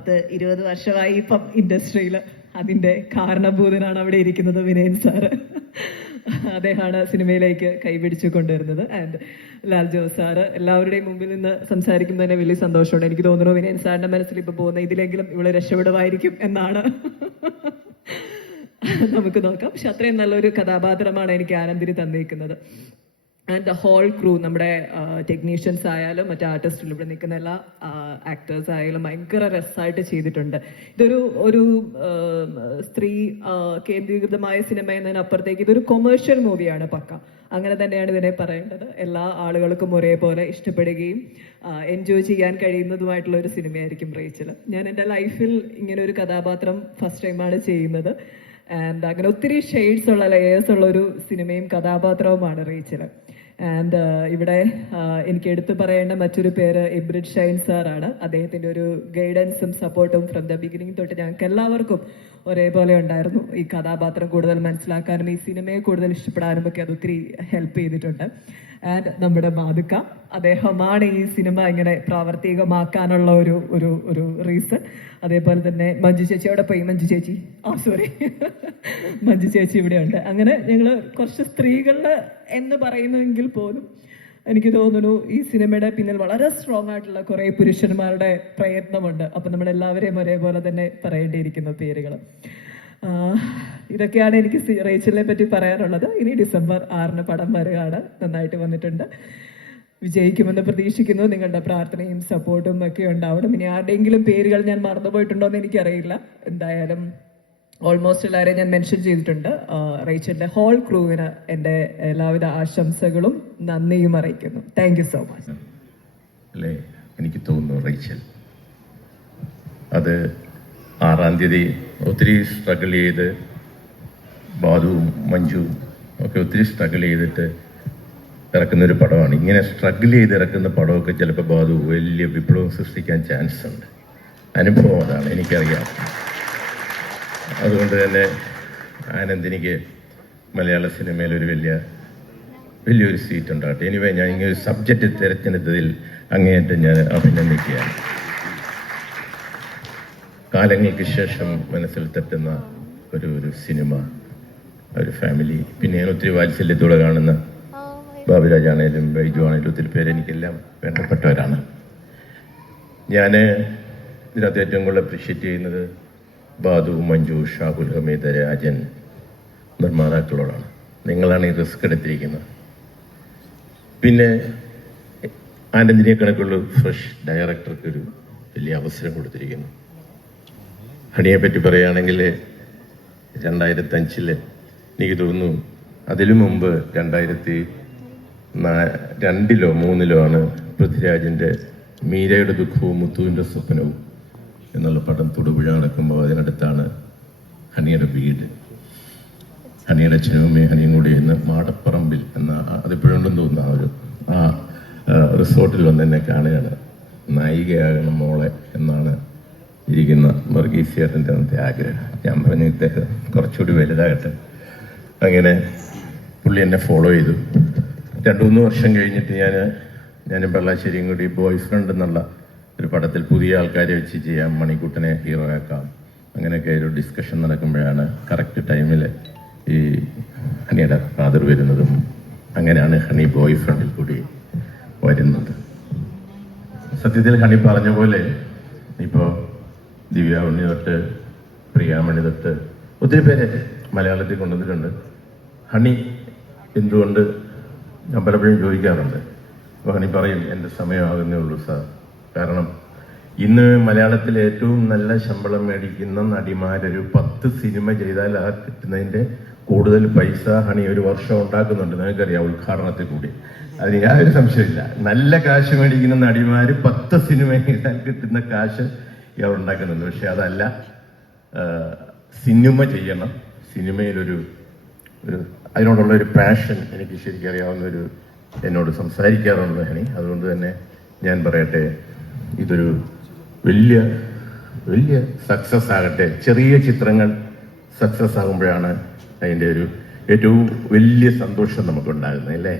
പത്ത് ഇരുപത് വർഷമായി ഇപ്പം ഇൻഡസ്ട്രിയിൽ അതിന്റെ കാരണഭൂതനാണ് അവിടെ ഇരിക്കുന്നത് വിനയൻ സാറ്. അദ്ദേഹമാണ് സിനിമയിലേക്ക് കൈപിടിച്ചു കൊണ്ടുവരുന്നത്. ആൻഡ് ലാൽ ജോസ് സാറ് എല്ലാവരുടെയും മുമ്പിൽ നിന്ന് സംസാരിക്കുമ്പോൾ തന്നെ വലിയ സന്തോഷമുണ്ട് എനിക്ക് തോന്നുന്നു വിനയൻ സാറിന്റെ മനസ്സിൽ ഇപ്പോൾ പോകുന്ന ഇതിലെങ്കിലും ഇവിടെ രക്ഷപ്പെടുമായിരിക്കും എന്നാണ്. നമുക്ക് നോക്കാം. പക്ഷെ അത്രയും നല്ലൊരു കഥാപാത്രമാണ് എനിക്ക് ആനന്ദിനി തന്നിരിക്കുന്നത്. ആൻഡ് ദ ഹോൾ ക്രൂ നമ്മുടെ ടെക്നീഷ്യൻസ് ആയാലും മറ്റു ആർട്ടിസ്റ്റുകൾ ഇവിടെ നിൽക്കുന്ന എല്ലാ ആക്ടേഴ്സ് ആയാലും ഭയങ്കര രസമായിട്ട് ചെയ്തിട്ടുണ്ട്. ഇതൊരു ഒരു സ്ത്രീ കേന്ദ്രീകൃതമായ സിനിമ എന്നതിനപ്പുറത്തേക്ക് ഇതൊരു കൊമേഴ്ഷ്യൽ മൂവിയാണ് പക്ക. അങ്ങനെ തന്നെയാണ് ഇതിനെ പറയേണ്ടത്. എല്ലാ ആളുകൾക്കും ഒരേപോലെ ഇഷ്ടപ്പെടുകയും എൻജോയ് ചെയ്യാൻ കഴിയുന്നതുമായിട്ടുള്ള ഒരു സിനിമയായിരിക്കും റേച്ചൽ ഞാൻ എന്റെ ലൈഫിൽ ഇങ്ങനെ ഒരു കഥാപാത്രം ഫസ്റ്റ് ടൈമാണ് ചെയ്യുന്നത്. ആൻഡ് അങ്ങനെ ഒത്തിരി ഷെയ്ഡ്സ് ഉള്ള ലെയേഴ്സ് ഉള്ള ഒരു സിനിമയും കഥാപാത്രവുമാണ് റേച്ചൽ ആൻഡ് ഇവിടെ uh, എനിക്ക് എടുത്തു പറയേണ്ട മറ്റൊരു പേര് ഇബ്രിഡ് ഷൈൻ സാറാണ്. അദ്ദേഹത്തിന്റെ ഒരു ഗൈഡൻസും സപ്പോർട്ടും ഫ്രം ദ ബിഗിനിങ് തൊട്ട് ഞങ്ങൾക്ക് എല്ലാവർക്കും ഒരേപോലെ ഉണ്ടായിരുന്നു. ഈ കഥാപാത്രം കൂടുതൽ മനസ്സിലാക്കാനും ഈ സിനിമയെ കൂടുതൽ ഇഷ്ടപ്പെടാനും ഒക്കെ അത് ഒത്തിരി ഹെൽപ്പ് ചെയ്തിട്ടുണ്ട്. ആൻഡ് നമ്മുടെ മാതുക്ക അദ്ദേഹമാണ് ഈ സിനിമ ഇങ്ങനെ പ്രാവർത്തികമാക്കാനുള്ള ഒരു ഒരു ഒരു റീസൺ അതേപോലെ തന്നെ മഞ്ജു ചേച്ചി അവിടെ പോയി മഞ്ജു ചേച്ചി? ആ സോറി മഞ്ജു ചേച്ചി ഇവിടെ ഉണ്ട് അങ്ങനെ ഞങ്ങൾ കുറച്ച് സ്ത്രീകളുടെ എന്ന് പറയുന്നുവെങ്കിൽ പോലും എനിക്ക് തോന്നുന്നു ഈ സിനിമയുടെ പിന്നിൽ വളരെ സ്ട്രോങ് ആയിട്ടുള്ള കുറെ പുരുഷന്മാരുടെ പ്രയത്നമുണ്ട്. അപ്പൊ നമ്മൾ എല്ലാവരെയും ഒരേപോലെ തന്നെ പറയേണ്ടിയിരിക്കുന്ന പേരുകൾ ഇതൊക്കെയാണ് എനിക്ക് റേച്ചലിനെ പറ്റി പറയാനുള്ളത്. ഇനി ഡിസംബർ ആറിന് പടം വരികയാണ്. നന്നായിട്ട് വന്നിട്ടുണ്ട്. വിജയിക്കുമെന്ന് പ്രതീക്ഷിക്കുന്നു. നിങ്ങളുടെ പ്രാർത്ഥനയും സപ്പോർട്ടും ഒക്കെ ഉണ്ടാവണം. ഇനി ആരുടെയെങ്കിലും പേരുകൾ ഞാൻ മറന്നുപോയിട്ടുണ്ടോ എന്ന് എനിക്കറിയില്ല. എന്തായാലും ഓൾമോസ്റ്റ് എല്ലാവരെയും ഞാൻ മെൻഷൻ ചെയ്തിട്ടുണ്ട്. റേച്ചലിന്റെ ഹോൾ ക്രൂവിന് എന്റെ എല്ലാവിധ ആശംസകളും നന്ദിയും അറിയിക്കുന്നു. താങ്ക് യു സോ മച്ച് അല്ലേ? എനിക്ക് തോന്നുന്നു റൈച്ചൽ അത് ആറാം തീയതി ഒത്തിരി സ്ട്രഗിൾ ചെയ്ത് ബാധുവും മഞ്ജുവും ഒക്കെ ഒത്തിരി സ്ട്രഗിൾ ചെയ്തിട്ട് ഇറക്കുന്ന ഒരു പടമാണ്. ഇങ്ങനെ സ്ട്രഗിൾ ചെയ്ത് ഇറക്കുന്ന പടമൊക്കെ ചിലപ്പോൾ ബാധു വലിയ വിപ്ലവം സൃഷ്ടിക്കാൻ ചാൻസ് ഉണ്ട്. അനുഭവം അതാണ് എനിക്കറിയാം. അതുകൊണ്ട് തന്നെ ആനന്ദിനിക്ക് മലയാള സിനിമയിൽ ഒരു വലിയ വലിയൊരു സീറ്റ് ഉണ്ടാകട്ടെ. എനിവേ ഞാൻ ഇങ്ങനെ ഒരു സബ്ജക്റ്റ് തിരഞ്ഞെടുത്തതിൽ അങ്ങേയറ്റം ഞാൻ അഭിനന്ദിക്കുകയാണ്. കാലങ്ങൾക്ക് ശേഷം മനസ്സിൽ തട്ടുന്ന ഒരു ഒരു സിനിമ ഒരു ഫാമിലി പിന്നെ ഞാൻ ഒത്തിരി വാത്സല്യത്തോടെ കാണുന്ന ബാബുരാജാണേലും ബൈജു ആണേലും ഒത്തിരി പേര് എനിക്കെല്ലാം വേണ്ടപ്പെട്ടവരാണ്. ഞാൻ ഇതിനകത്ത് ഏറ്റവും കൂടുതൽ അപ്രീഷിയേറ്റ് ചെയ്യുന്നത് ബാദു മഞ്ജു ഷാഹുൽ ഹമീദ് രാജൻ നിർമ്മാതാക്കളോടാണ്. നിങ്ങളാണ് ഈ റിസ്ക് എടുത്തിരിക്കുന്നത്. പിന്നെ ആനന്ദിനെ കണക്കുള്ള ഫ്രഷ് ഡയറക്ടർക്ക് ഒരു വലിയ അവസരം കൊടുത്തിരിക്കുന്നു. ഹണിയെ പറ്റി പറയുകയാണെങ്കിൽ രണ്ടായിരത്തി അഞ്ചിൽ എനിക്ക് തോന്നുന്നു അതിനു മുമ്പ് രണ്ടായിരത്തി രണ്ടിലോ മൂന്നിലോ ആണ് പൃഥ്വിരാജിന്റെ മീരയുടെ ദുഃഖവും മുത്തുവിന്റെ സ്വപ്നവും എന്നുള്ള പടം തൊടുപുഴ നടക്കുമ്പോൾ അതിനടുത്താണ് ഹണിയുടെ വീട്. ഹണിയുടെ അച്ഛനുമേ ഹണിയും കൂടി ഇന്ന് മാടപ്പറമ്പിൽ എന്ന അതിപ്പോഴുണ്ടെന്ന് തോന്നുന്നു ആ ഒരു ആ റിസോർട്ടിൽ വന്ന് എന്നെ കാണുകയാണ്. നായികയാകണം മോളെ എന്നാണ് ഇരിക്കുന്ന വർഗീസിയറിന്റെ അന്നത്തെ ആഗ്രഹം. ഞാൻ പറഞ്ഞു ഇദ്ദേഹം കുറച്ചുകൂടി വലുതാകട്ടെ. അങ്ങനെ പുള്ളി എന്നെ ഫോളോ ചെയ്തു. രണ്ടു മൂന്ന് വർഷം കഴിഞ്ഞിട്ട് ഞാൻ ഞാനും വെള്ളാശ്ശേരിയും കൂടി ബോയ് ഫ്രണ്ട് എന്നുള്ള ഒരു പടത്തിൽ പുതിയ ആൾക്കാരെ വെച്ച് ചെയ്യാം മണിക്കുട്ടനെ ഹീറോ ആക്കാം അങ്ങനെയൊക്കെ ഒരു ഡിസ്കഷൻ നടക്കുമ്പോഴാണ് കറക്റ്റ് ടൈമിൽ ഈ ഹണിയുടെ ഫാദർ വരുന്നതും അങ്ങനെയാണ് ഹണി ബോയ് ഫ്രണ്ടിൽ കൂടി വരുന്നത്. സത്യത്തിൽ ഹണി പറഞ്ഞ പോലെ ഇപ്പോൾ ദിവ്യ ഉണ്ണി തൊട്ട് പ്രിയാമണി തൊട്ട് ഒത്തിരി പേരെ മലയാളത്തിൽ കൊണ്ടുവന്നിട്ടുണ്ട്. ഹണി എന്തുകൊണ്ട് ഞാൻ പലപ്പോഴും ചോദിക്കാറുണ്ട്. അപ്പോൾ ഹണി പറയും എന്റെ സമയമാകുന്നേ ഉള്ളൂ സാർ. കാരണം ഇന്ന് മലയാളത്തിൽ ഏറ്റവും നല്ല ശമ്പളം മേടിക്കുന്ന നടിമാരൊരു പത്ത് സിനിമ ചെയ്താൽ ആ കിട്ടുന്നതിന്റെ കൂടുതൽ പൈസ ഹണി ഒരു വർഷം ഉണ്ടാക്കുന്നുണ്ട്. നിങ്ങൾക്കറിയാം ഉദ്ഘാടനത്തിൽ കൂടി. അതിന് യാതൊരു സംശയമില്ല നല്ല കാശ് മേടിക്കുന്ന നടിമാർ പത്ത് സിനിമ ചെയ്താൽ കിട്ടുന്ന കാശ് ഇയാൾ ഉണ്ടാക്കുന്നുണ്ട്. പക്ഷെ അതല്ല സിനിമ ചെയ്യണം. സിനിമയിലൊരു ഒരു അതിനോടുള്ള ഒരു പാഷൻ എനിക്ക് ശരിക്കും അറിയാവുന്ന ഒരു എന്നോട് സംസാരിക്കാറുണ്ട് ഹണി. അതുകൊണ്ട് തന്നെ ഞാൻ പറയട്ടെ ഇതൊരു വലിയ വലിയ സക്സസ് ആകട്ടെ. ചെറിയ ചിത്രങ്ങൾ സക്സസ് ആകുമ്പോഴാണ് അതിന്റെ ഒരു ഏറ്റവും വലിയ സന്തോഷം നമുക്കുണ്ടാകുന്നത് അല്ലേ?